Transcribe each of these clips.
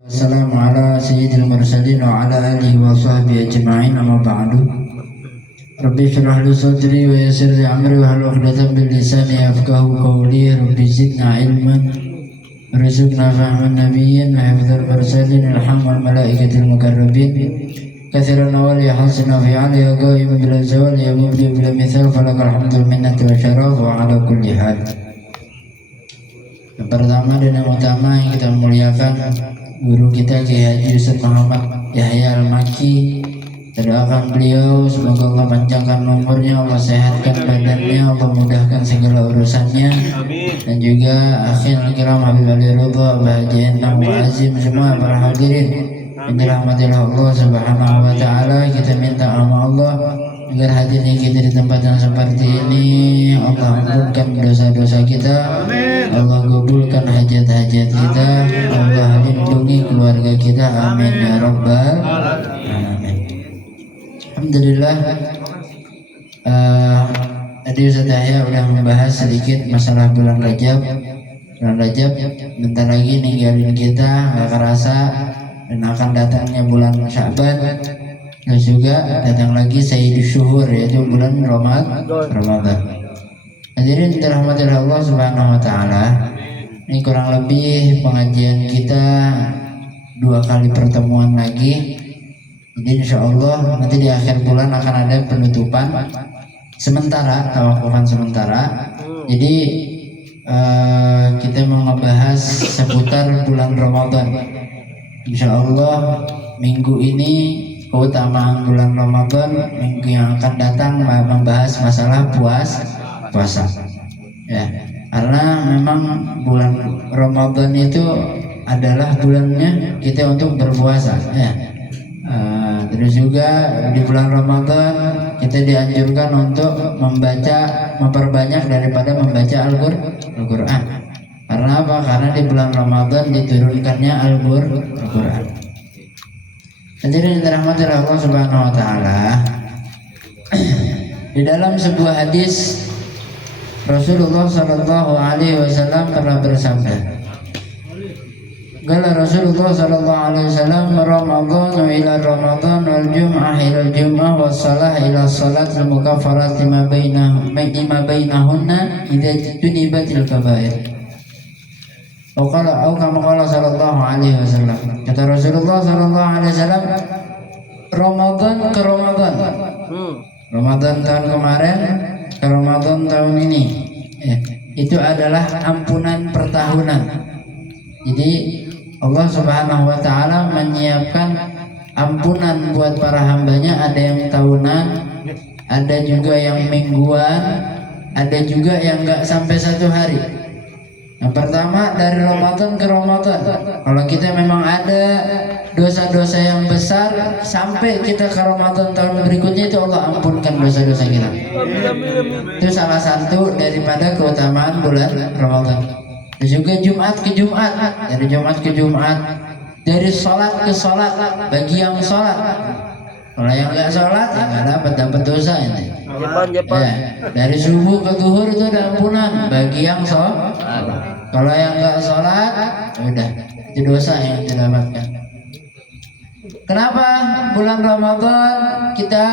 Assalamu ala sayyidil mursalin wa ala alihi wa sahbihi ajma'in, amma ba'du. Rabbi shrah li sadri wa yassir li amri wa hlul 'uqdatam min lisani yafqahu qawli. Rabbi zidna ilman warzuqna fahman nabiyyin wa hifdzal mursalin ilhamul malaikatil muqarrabin katsiran wa li hasna fi 'ali wa qaim bil zawal ya mubdi bil mithal falakal hamdul minnati wa syaraf wa ala kulli hal. Yang pertama dan yang utama yang kita muliakan guru kita Kiai Haji Ustaz Muhammad Yahya Al-Maki. Kita doakan beliau semoga Allah panjangkan umurnya, Allah sehatkan badannya, Allah mudahkan segala urusannya. Amin. Dan juga akhirul kiram Habib Ali Ridha, Bahagia Enam wa Azim, semua para hadirin yang dirahmatillah Allah Subhanahu wa taala. Kita minta sama Allah agar hadirnya kita di tempat yang seperti ini Allah ampunkan dosa-dosa kita, Allah kabulkan hajat-hajat kita, Allah lindungi keluarga kita, amin ya rabbal alamin. Alhamdulillah, tadi Ustaz Yahya udah membahas sedikit masalah bulan Rajab. Bulan Rajab bentar lagi ninggalin kita, gak kerasa, dan akan datangnya bulan Sya'ban. Dan juga datang lagi Sayyidus Syuhur, yaitu bulan Ramadan. Hadirin dirahmatillah Allah Subhanahu wa taala. Ini kurang lebih pengajian kita 2 kali pertemuan lagi. Jadi insyaallah nanti di akhir bulan akan ada penutupan sementara, tawakufan sementara. Jadi kita mau ngebahas seputar bulan Ramadan. Insyaallah minggu ini keutamaan bulan Ramadan, minggu yang akan datang membahas masalah puasa. Ya, karena memang bulan Ramadan itu adalah bulannya kita untuk berpuasa. Ya. Terus juga di bulan Ramadan kita dianjurkan untuk memperbanyak daripada membaca Al-Quran. Karena apa? Karena di bulan Ramadan diturunkannya Al-Quran. Hadirin dirahmatillah Allah Subhanahu wa taala. Di dalam sebuah hadis Rasulullah sallallahu alaihi wasallam pernah bersabda. Qala Rasulullah sallallahu alaihi wasallam, Ramadan ila Ramadan wal jum'ah ila jum'ah was salah ila salat al mukaffarat ma bainahunna idza tunibatil kaba'ir. Atau kama qala sallallahu alaihi wasallam. Kata Rasulullah sallallahu alaihi wasallam, Ramadan ke Ramadan. Ramadan tahun kemarin ke Ramadan tahun ini. Itu adalah ampunan pertahunan. Jadi Allah Subhanahu wa taala menyiapkan ampunan buat para hambanya, ada yang tahunan, ada juga yang mingguan, ada juga yang enggak sampai 1 hari. Yang pertama dari Ramadan ke Ramadan. Kalau kita memang ada dosa-dosa yang besar, sampai kita ke Ramadan tahun berikutnya itu Allah ampunkan dosa-dosa kita. Itu salah satu daripada keutamaan bulan Ramadan. Dan juga Jumat ke Jumat, dari Jumat ke Jumat, dari sholat ke sholat bagi yang sholat. Kalau yang nggak sholat ya nggak dapat dosa ini. Ya, dari subuh ke zuhur itu ada ampunan bagi yang sholat. Kalau yang nggak sholat, udah itu dosa yang didapatkan. Kenapa bulan Ramadan kita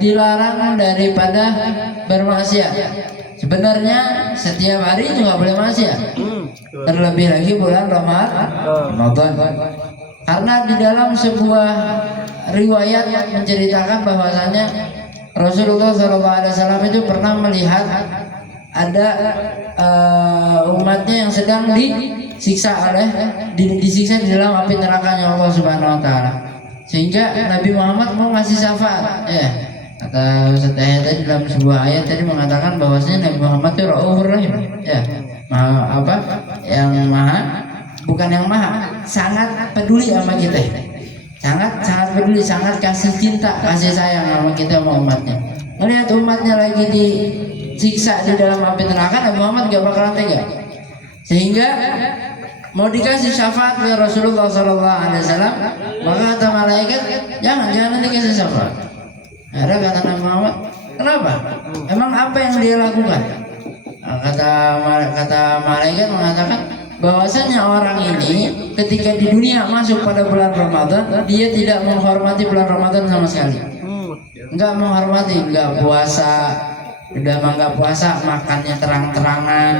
dilarang daripada bermaksiat? Sebenarnya setiap hari juga boleh maksiat. Terlebih lagi bulan Ramadan. Karena di dalam sebuah riwayat menceritakan bahwasanya Rasulullah SAW itu pernah melihat ada umatnya yang sedang disiksa di dalam api nerakanya Allah Subhanahu wa taala. Sehingga Nabi Muhammad mau ngasih syafaat. Ya. Kata Ustaz Yahya tadi dalam sebuah ayat tadi mengatakan bahwasanya Nabi Muhammad itu Raufur Rahim. Ya. Sangat peduli sama kita. Sangat peduli, sangat kasih cinta, kasih sayang sama kita, sama umatnya. Melihat umatnya lagi disiksa di dalam api neraka, Nabi Muhammad gak bakalan tega. Sehingga mau dikasih syafaat oleh Rasulullah SAW, maka kata malaikat, jangan dikasih syafaat. Ada kata Nabi Muhammad, kenapa? Emang apa yang dia lakukan? Kata malaikat mengatakan, bahwasanya orang ini ketika di dunia masuk pada bulan Ramadan, dia tidak menghormati bulan Ramadan sama sekali. Enggak menghormati, enggak puasa, udah enggak puasa, makannya terang-terangan.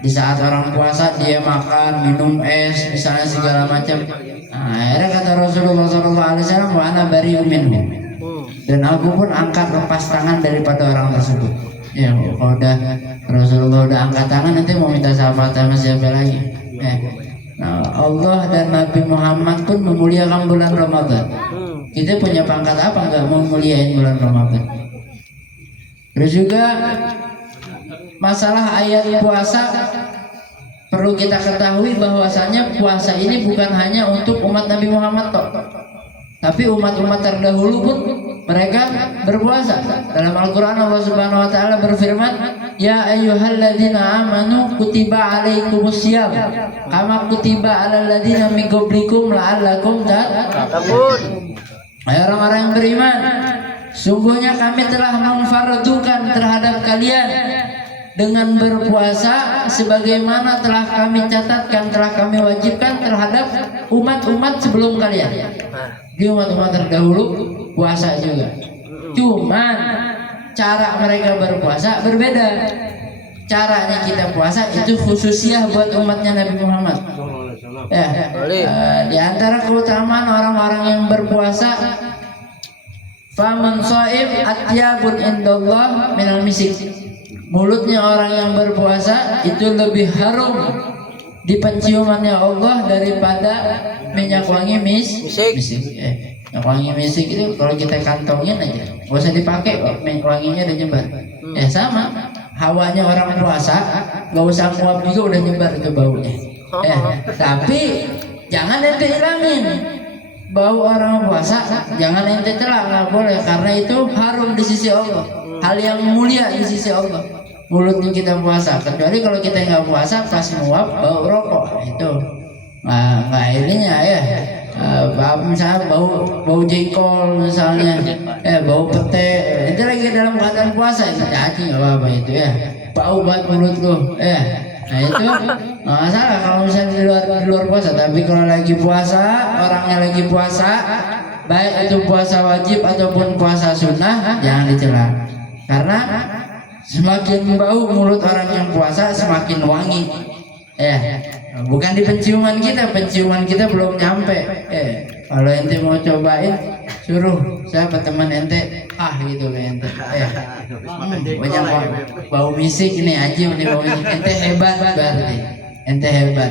Di saat orang puasa dia makan, minum es, misalnya segala macam. Nah, akhirnya kata Rasulullah SAW, wa ana bari'un minhu. Dan aku pun angkat lepas tangan daripada orang tersebut. Ya, kalau udah Rasulullah udah angkat tangan, nanti mau minta syafaat sama siapa lagi? Nah, Allah dan Nabi Muhammad pun memuliakan bulan Ramadan. Kita punya pangkat apa nggak mau muliain bulan Ramadan? Terus juga masalah ayat puasa, perlu kita ketahui bahwasanya puasa ini bukan hanya untuk umat Nabi Muhammad toh, tapi umat-umat terdahulu pun mereka berpuasa. Dalam Al-Quran Allah Subhanahu Wa Taala berfirman, Ya ayyuhalladzina amanu kutiba alaikumusiyam kama kutiba alal ladzina min qablikum la'allakum tattaqun. Hai orang-orang yang beriman, sungguhnya kami telah memfardukan terhadap kalian dengan berpuasa sebagaimana telah kami catatkan, telah kami wajibkan terhadap umat-umat sebelum kalian. Di umat-umat terdahulu puasa juga. Cuman cara mereka berpuasa berbeda. Caranya kita puasa itu khususiah buat umatnya Nabi Muhammad. Ya, di antara keutamaan orang-orang yang berpuasa, faman shaim atyabun indallah minal misik. Mulutnya orang yang berpuasa itu lebih harum di penciumannya Allah daripada minyak wangi misik. Minyak wangi misik itu kalau kita kantongin aja, nggak usah dipakai, minyak wanginya udah nyebar. Sama hawanya orang puasa, nggak usah nguap juga udah nyebar itu baunya. Tapi jangan ente hilangin bau orang puasa, jangan ente celak, nggak boleh, karena itu harum di sisi Allah, hal yang mulia di sisi Allah. Mulutnya kita puasa, kecuali kalau kita nggak puasa pas nguap bau rokok itu nggak ininya ya. Misalnya bau jengkol misalnya, bau pete, itu lagi dalam keadaan puasa, itu caci nggak apa-apa itu ya. Bau banget mulut lu, nah itu nggak masalah kalau misalnya di luar puasa. Tapi kalau lagi puasa, orangnya lagi puasa, baik itu puasa wajib ataupun puasa sunnah, jangan dicela, karena semakin bau mulut orang yang puasa semakin wangi. Bukan di penciuman kita belum nyampe. Kalau ente mau cobain, suruh siapa teman ente, gitu kayak ente. Banyak bau misik ini aja, ini bau misik. Ente hebat berarti, ente hebat.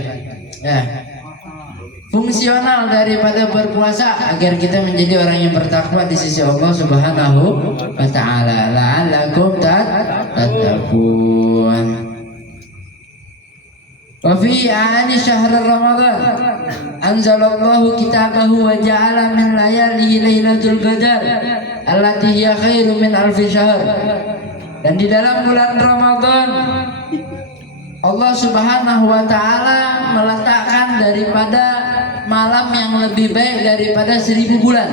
Fungsional daripada berpuasa agar kita menjadi orang yang bertakwa di sisi Allah Subhanahu wa Ta'ala. La'allakum tattaqun. Wa fi aani syahr Ramadan anzalallahu kitabahu wa ja'ala min layalihi lailatul qadar allati hiya khairu min alfi syahr. Dan di dalam bulan Ramadan Allah Subhanahu wa Ta'ala meletakkan daripada malam yang lebih baik daripada 1000 bulan.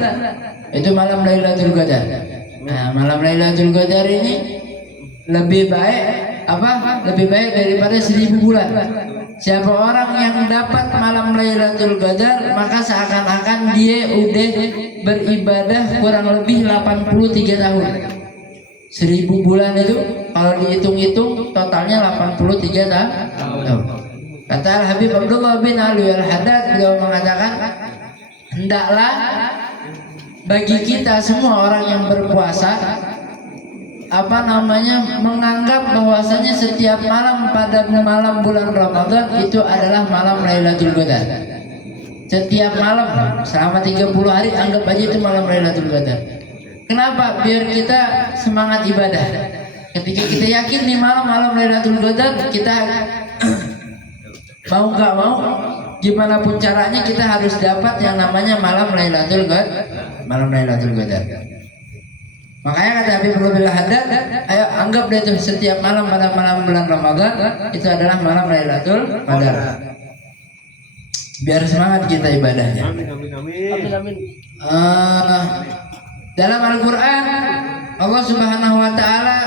Itu malam Lailatul Qadar. Nah, malam Lailatul Qadar ini lebih baik lebih baik daripada 1000 bulan. Siapa orang yang dapat malam Lailatul Qadar, maka seakan-akan dia udah beribadah kurang lebih 83 tahun. 1000 bulan itu kalau dihitung-hitung totalnya 83 tahun. Kata Al-Habib Abdullah bin Ali Al-Haddad, beliau mengatakan, hendaklah bagi kita semua orang yang berpuasa menganggap bahwasanya setiap malam pada malam bulan Ramadan itu adalah malam Lailatul Qadar. Setiap malam selama 30 hari anggap aja itu malam Lailatul Qadar. Kenapa? Biar kita semangat ibadah. Ketika kita yakin nih malam Lailatul Qadar, kita mau nggak mau, gimana pun caranya kita harus dapat yang namanya malam Lailatul Qadar. Makanya kata Habib Abdullah Haddad, ayo anggap deh itu setiap malam pada malam bulan Ramadan itu adalah malam Lailatul Qadar. Biar semangat kita ibadahnya. Amin. Dalam Al-Quran Allah Subhanahu wa Ta'ala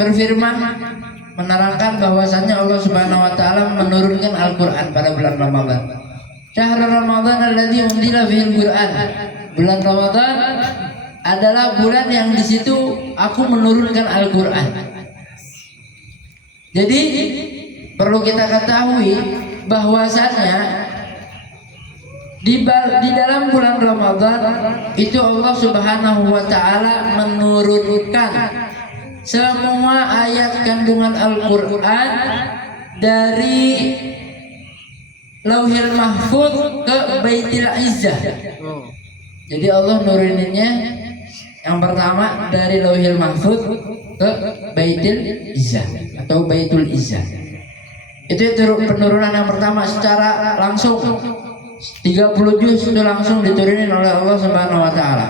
berfirman, menerangkan bahwasannya Allah Subhanahu wa taala menurunkan Al-Qur'an pada bulan Ramadan. Syahrul Ramadan alladzi unzila fihil Qur'an. Bulan Ramadan adalah bulan yang di situ aku menurunkan Al-Qur'an. Jadi perlu kita ketahui bahwasannya di dalam bulan Ramadan itu Allah Subhanahu wa taala menurunkan semua ayat kandungan Al-Qur'an dari Lauhil Mahfuz ke Baitul Izzah. Jadi Allah nuruninnya yang pertama dari Lauhil Mahfuz ke Baitul Izzah atau Baitul Izzah. Itu penurunan yang pertama secara langsung. 30 juz itu langsung diturunin oleh Allah Subhanahu wa taala.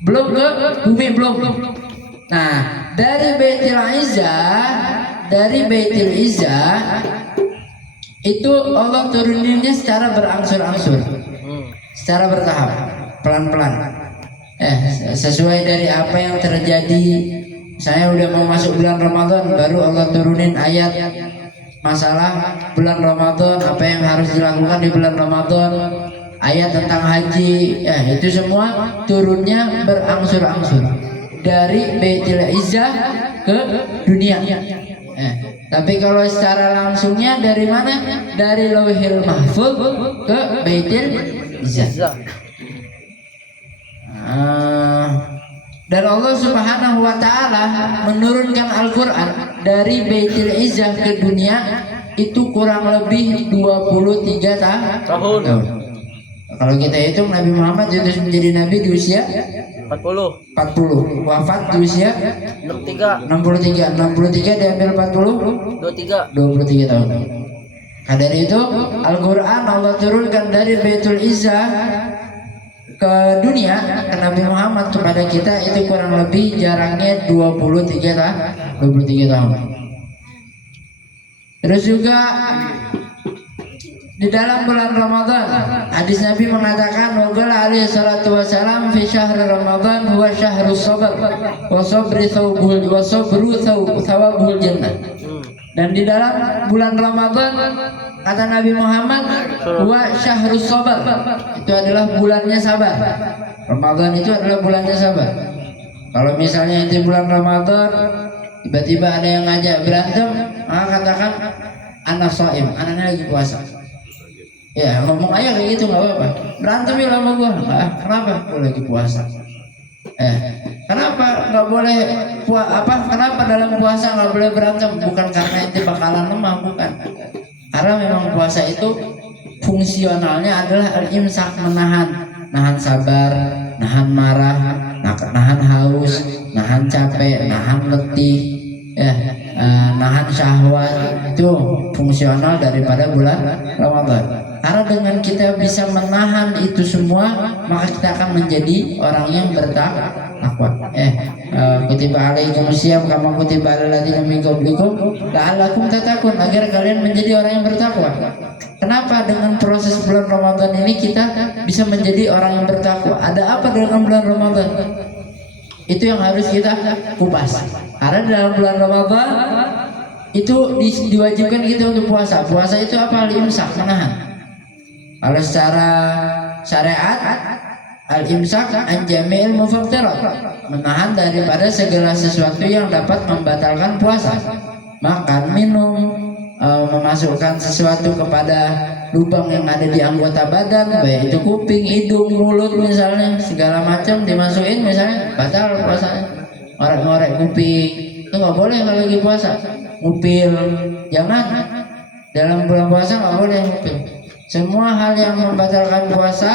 Belum ke bumi belum. Nah, dari Baitul Izzah itu Allah turuninnya secara berangsur-angsur. Secara bertahap, pelan-pelan. Sesuai dari apa yang terjadi. Saya udah mau masuk bulan Ramadan baru Allah turunin ayat masalah bulan Ramadan, apa yang harus dilakukan di bulan Ramadan, ayat tentang haji, itu semua turunnya berangsur-angsur dari Baitul Izzah ke dunia. Tapi kalau secara langsungnya dari mana? Dari Lauhil Mahfuz ke Baitul Izzah. Dan Allah Subhanahu wa taala menurunkan Al-Qur'an dari Baitul Izzah ke dunia itu kurang lebih 23 tahun. Kalau kita hitung Nabi Muhammad diutus menjadi nabi di usia 40. Wafat di usia 63 diambil 40 23 tahun. Nah, dari itu Al-Qur'an Allah turunkan dari Baitul Izzah ke dunia, ke Nabi Muhammad kepada kita itu kurang lebih jaraknya 23 tahun. Terus juga di dalam bulan Ramadan hadis Nabi mengatakan wa qala alaihi salatu wasalam fi syahr Ramadan huwa syahrus sabr wa sabru thawabul jannah. Dan di dalam bulan Ramadan kata Nabi Muhammad huwa syahrus sabr, itu adalah bulannya sabar. Ramadan itu adalah bulannya sabar. Kalau misalnya itu bulan Ramadan tiba-tiba ada yang ngajak berantem, maka katakan anak shaim, anaknya lagi puasa. Ya ngomong aja kayak gitu nggak apa-apa. Berantem ya sama gua. Kenapa? Gua lagi puasa. Kenapa nggak boleh kenapa dalam puasa nggak boleh berantem? Bukan karena itu bakalan lemah, bukan. Karena memang puasa itu fungsionalnya adalah al-imsak, nahan sabar, nahan marah, nahan haus, nahan capek, nahan letih, nahan syahwat. Itu fungsional daripada bulan Ramadan. Karena dengan kita bisa menahan itu semua, maka kita akan menjadi orang yang bertakwa. Kutiba alaikum syiyam kama kutiba alal ladzina min qablikum la'allakum tattaqun, agar kalian menjadi orang yang bertakwa. Kenapa dengan proses bulan Ramadan ini kita bisa menjadi orang yang bertakwa? Ada apa dengan bulan Ramadan? Itu yang harus kita kupas. Karena dalam bulan Ramadan itu diwajibkan kita untuk puasa. Puasa itu apa? Al-imsak, menahan. Kalau secara syariat al-imsak an jami'il mufattirat, menahan daripada segala sesuatu yang dapat membatalkan puasa. Makan, minum, memasukkan sesuatu kepada lubang yang ada di anggota badan, baik itu kuping, hidung, mulut misalnya, segala macam dimasukin misalnya, batal puasanya. Ngorek-ngorek kuping itu nggak boleh kalau lagi puasa. Ngupil jangan, dalam bulan puasa nggak boleh ngupil. Semua hal yang membatalkan puasa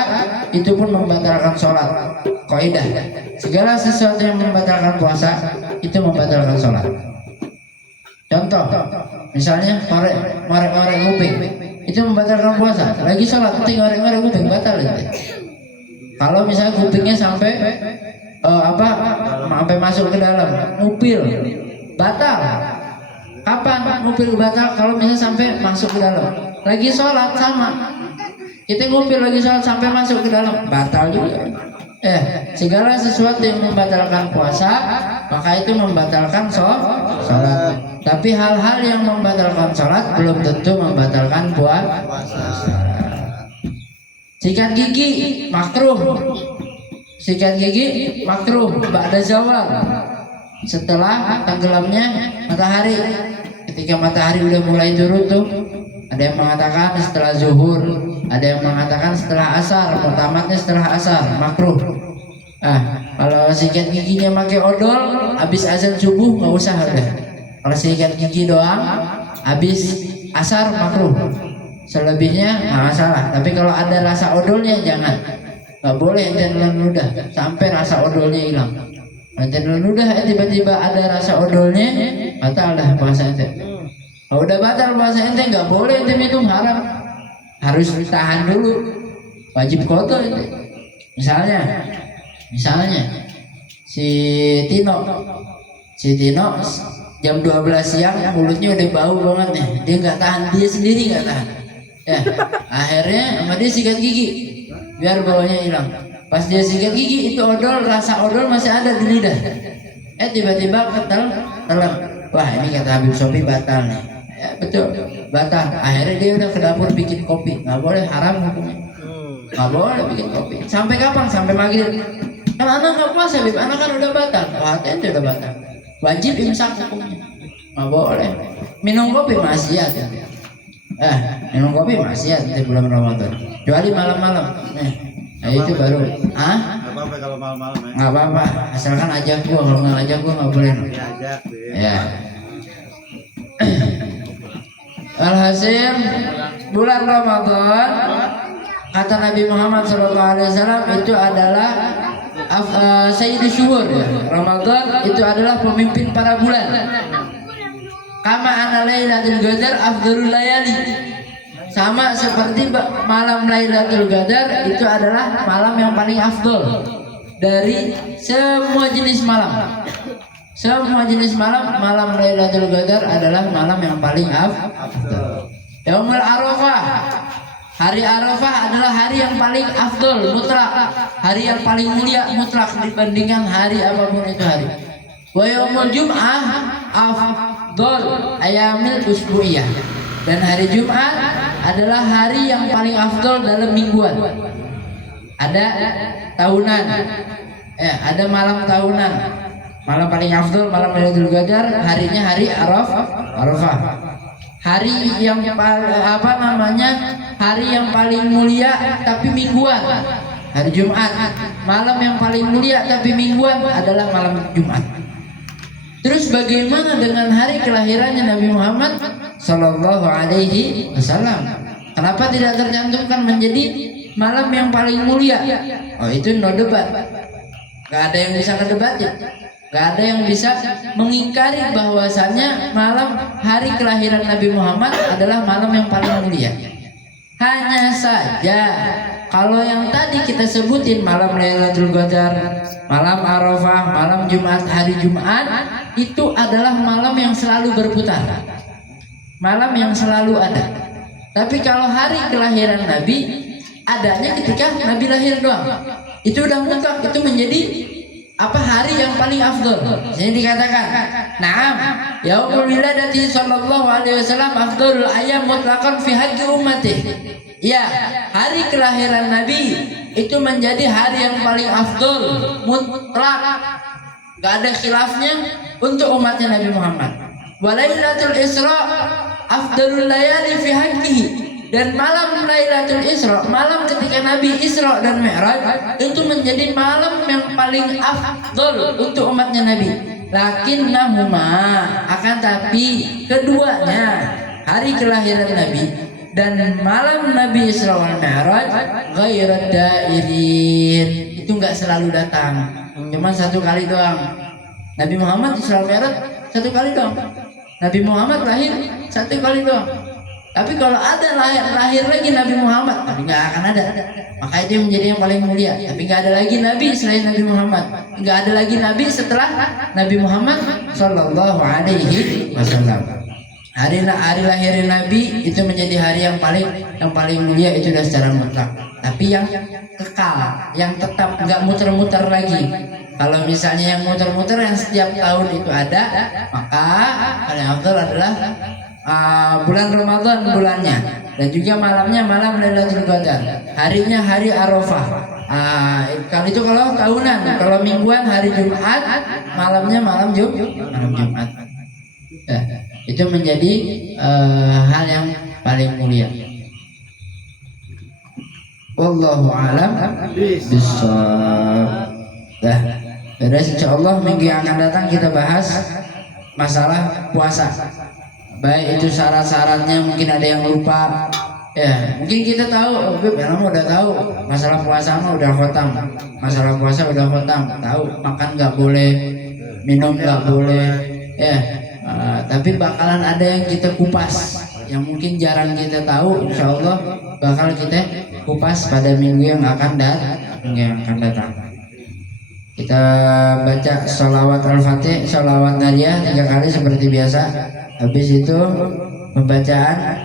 itu pun membatalkan sholat. Kaidah, segala sesuatu yang membatalkan puasa itu membatalkan sholat. Contoh, misalnya ngorek-ngorek kuping itu membatalkan puasa. Lagi sholat, nanti ngorek-ngorek kuping batal itu. Kalau misalnya kupingnya sampai sampai masuk ke dalam, ngupil batal. Kapan ngupil batal? Kalau misalnya sampai masuk ke dalam. Lagi sholat sama, kita ngupil lagi sholat sampai masuk ke dalam, batal juga. Segala sesuatu yang membatalkan puasa maka itu membatalkan sholat. Tapi hal-hal yang membatalkan sholat belum tentu membatalkan puasa. Sikat gigi makruh. Sikat gigi makruh ba'da zawal, setelah tenggelamnya matahari. Ketika matahari udah mulai turun tuh, ada yang mengatakan setelah zuhur, ada yang mengatakan setelah asar, mutamatnya setelah asar, makruh. Kalau sikat giginya pakai odol, habis azan subuh nggak usah udah. Kalau sikat gigi doang, habis asar makruh. Selebihnya nggak masalah. Tapi kalau ada rasa odolnya jangan. Nggak boleh ente ludah sampai rasa odolnya hilang. Ente ludah tiba-tiba ada rasa odolnya, batal dah puasa ente. Kalau udah batal puasa ente nggak boleh ente minum, haram. Harus tahan dulu. Wajib kotor ente. Misalnya si Tino jam 12 siang mulutnya udah bau banget nih, dia nggak tahan, dia sendiri nggak tahan ya, akhirnya sama dia sikat gigi biar baunya hilang. Pas dia sikat gigi itu odol, rasa odol masih ada di lidah, tiba-tiba telan, wah ini kata Habib Sofi batal nih ya, betul batal. Akhirnya dia udah ke dapur bikin kopi, nggak boleh, haram hukumnya, nggak boleh bikin kopi. Sampai kapan? Sampai maghrib. Kan anak nggak puasa, Bib. Anak kan udah batal, itu udah batal, wajib imsak hukumnya, nggak boleh. Minum kopi maksiat ya. Minum kopi maksiat di bulan Ramadan, kecuali malam-malam. Nah itu baru. Nggak apa-apa kalau malam-malam ya. Nggak apa-apa, asalkan ajak gua. Kalau nggak ajak gua nggak boleh. Diajak Ya. Alhasil bulan Ramadan kata Nabi Muhammad SAW itu adalah Sayyidus Syuhur ya. Ramadan itu adalah pemimpin para bulan. Kama anna Lailatul Qadar afdhalul layali. Sama seperti malam Lailatul Qadar itu adalah malam yang paling afdol dari semua jenis malam. Semua jenis malam, malam Lailatul Qadar adalah malam yang paling afdol. Yaumul Arafah, hari Arafah adalah hari yang paling afdol mutlak, hari yang paling mulia mutlak dibandingkan hari apapun itu hari. Wa yaumul Jum'ah afdol ayamil usbu'iyah, dan hari Jumat adalah hari yang paling afdol dalam mingguan. Ada tahunan, ada malam tahunan. Malam paling afdol malam Lailatul Qadar, harinya hari Arafah. Hari yang hari yang paling mulia tapi mingguan, hari Jumat. Malam yang paling mulia tapi mingguan adalah malam Jumat. Terus bagaimana dengan hari kelahirannya Nabi Muhammad Sallallahu Alaihi Wasallam? Kenapa tidak tercantumkan menjadi malam yang paling mulia? Oh itu no debat, gak ada yang bisa ngedebatin. Gak ada yang bisa mengingkari bahwasannya malam hari kelahiran Nabi Muhammad adalah malam yang paling mulia. Hanya saja kalau yang tadi kita sebutin malam Lailatul Qadar, malam Arafah, malam Jumat, hari Jumat itu adalah malam yang selalu berputar, malam yang selalu ada. Tapi kalau hari kelahiran Nabi adanya ketika Nabi lahir doang, itu udah mutlak, itu menjadi hari yang paling afdol. Jadi dikatakan, "Na'am, yaumul wiladati sallallahu alaihi wasallam afdalul ayyam mutlaqan fi haqqi ummati." Ya, hari kelahiran Nabi itu menjadi hari yang paling afdol mutlak, gak ada khilafnya untuk umatnya Nabi Muhammad. Wa lailatul Isra afdalul layali fi haqqihi, dan malam Lailatul Isra, malam ketika Nabi Isra dan Mi'raj itu menjadi malam yang paling afdol untuk umatnya Nabi. Lakinnahuma, akan tapi keduanya, hari kelahiran Nabi dan malam Nabi Isra wal Mi'raj ghairad dairin, itu enggak selalu datang, cuma satu kali doang. Nabi Muhammad Isra wal Mi'raj satu kali doang. Nabi Muhammad lahir satu kali doang. Tapi kalau ada lahir lagi Nabi Muhammad, tapi nggak akan ada. Maka itu yang menjadi yang paling mulia. Tapi nggak ada lagi Nabi selain Nabi Muhammad. Nggak ada lagi Nabi setelah Nabi Muhammad Sallallahu Alaihi Wasallam. Hari lahir Nabi itu menjadi hari yang paling mulia, itu sudah secara mutlak. tapi yang kekal, yang tetap nggak muter-muter lagi. Kalau misalnya yang muter-muter yang setiap tahun itu ada, maka paling afdal adalah bulan Ramadan bulannya, dan juga malamnya malam Lailatul Qadar, harinya hari Arafah. Kalau itu kalau tahunan, kalau mingguan hari Jumat, malamnya malam Jumat. Itu menjadi hal yang paling mulia. Wallahu a'lam bishawab. Beres, insyaallah minggu yang akan datang kita bahas masalah puasa. Baik itu syarat-syaratnya, mungkin ada yang lupa. Ya, mungkin kita tahu, memang udah tahu masalah puasa mah udah khotam. Masalah puasa udah khotam, tahu makan nggak boleh, minum nggak boleh. Ya, tapi bakalan ada yang kita kupas, yang mungkin jarang kita tahu. Insyaallah bakal kita kupas pada minggu yang akan datang. Kita baca sholawat al-fatih, sholawat nariyah 3 kali seperti biasa. Habis itu pembacaan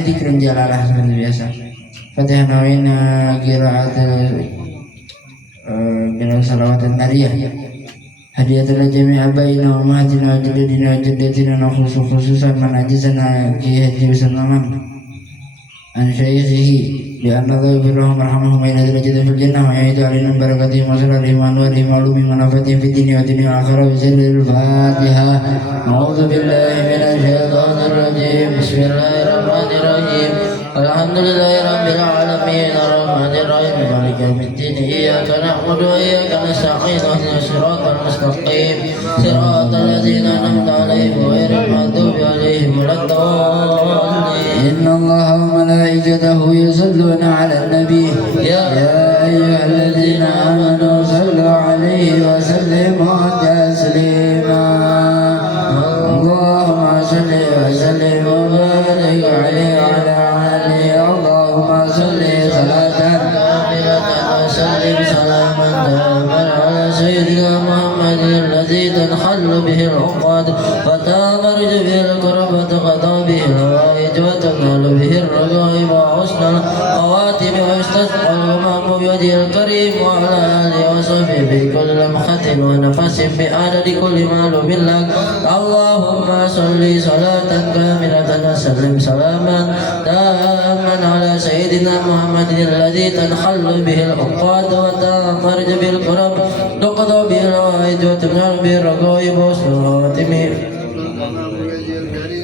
dzikrun jalalah seperti biasa. Fatihah nawina qiraatul sholawat nariyah. Hadiyatul jami' abaina wa mahadina wa jadidina wa jaddatina khususan man ajizana ki hadi sanaman an syaihihi لأن الله يبرهم ورحمهم إلى درجة في الجنة ويعيد علينا بركاتهم وسررهم وأنوارهم وعلومهم ونفعتهم في الدنيا والدنيا والآخرة بسر الفاتحة. أعوذ بالله من الشيطان الرجيم. بسم الله الرحمن الرحيم. الحمد لله رب العالمين الرحمن الرحيم مالك يوم الدين إياك نعبد وإياك نستعين اهدنا الصراط المستقيم صراط الذين أنعمت عليهم غير المغضوب عليهم ولا الضالين. إن الله وملائكته يصلون على النبي يا أيها الذين آمنوا صلوا عليه وسلموا تسليما. اللهم صل وسلم وبارك عليه وعلى آله. اللهم صل صلاة كاملة وسلم سلاما تاما على سيدنا محمد الذي تنحل به العقد وتمرج به الكرب وتقضى به الهوائج وتنال به الرغائب وحسن الخواتم ويستسقى الغمام بوجه الكريم وعلى آله وصحبه بكل لمحة ونفس بعدد كل معلوم لك. اللهم صل صلاة كاملة وسلم سلاما تاما على سيدنا محمد الذي تنحل به العقد وتنفرج به الكرب تقضى به الهوائج وتنال به الرغائب وحسن الخواتم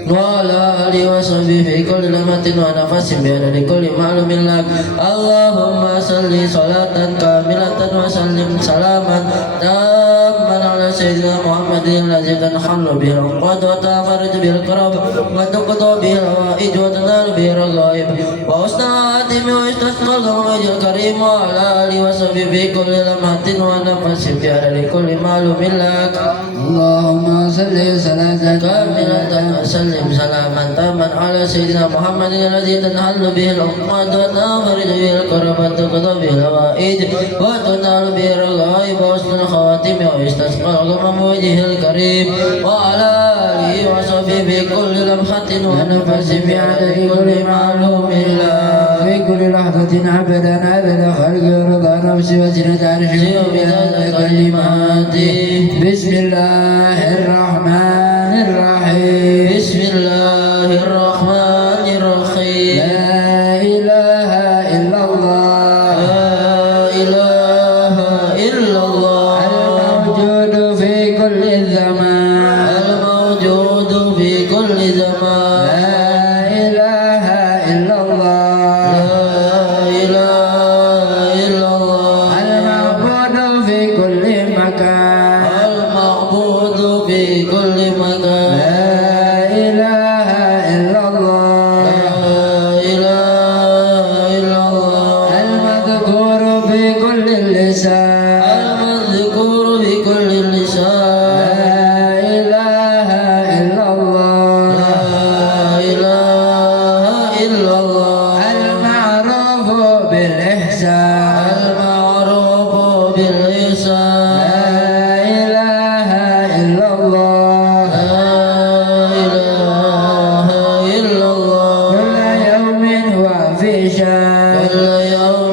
وعلى آله وصحبه في كل لمحة ونفس بعدد كل معلوم لك. اللهم صل صلاة كاملة وسلم سلاما تاما على سيدنا محمد الذي تنحل به العقد وتنفرج به الكرب وتقضى به الهوائج وتنال به الرغائب وحسن الخاتم ويستسقى الغمام الكريم وعلى آله وصحبه في كل لمحة ونفس بعدد كل معلوم لك. اللهم صل صلاة كاملة وسلم سلاما تاما على سيدنا محمد الذي تنحل به العقد وتنفرج به الكرب وتقضى به الهوائج وتنال به الرغائب وحسن الخواتم ويستسقى الغمام بوجهه الكريم وعلى آله وصحبه في كل لمحة ونفس بعدد كل معلوم لك. في كل لحظة أبدا عدد خلق رضا نفسي وزنة عرشي ومداد كلماتي. بسم الله الرحمن الرحيم. بسم الله الرحمن الرحيم. لا إله إلا الله. لا إله إلا الله. الموجود في كل الزمان. الموجود في كل زمان. لا إله إلا الله. لا إله إلا الله. المعبود في كل مكان. المعبود في كل مكان. في شان كل يوم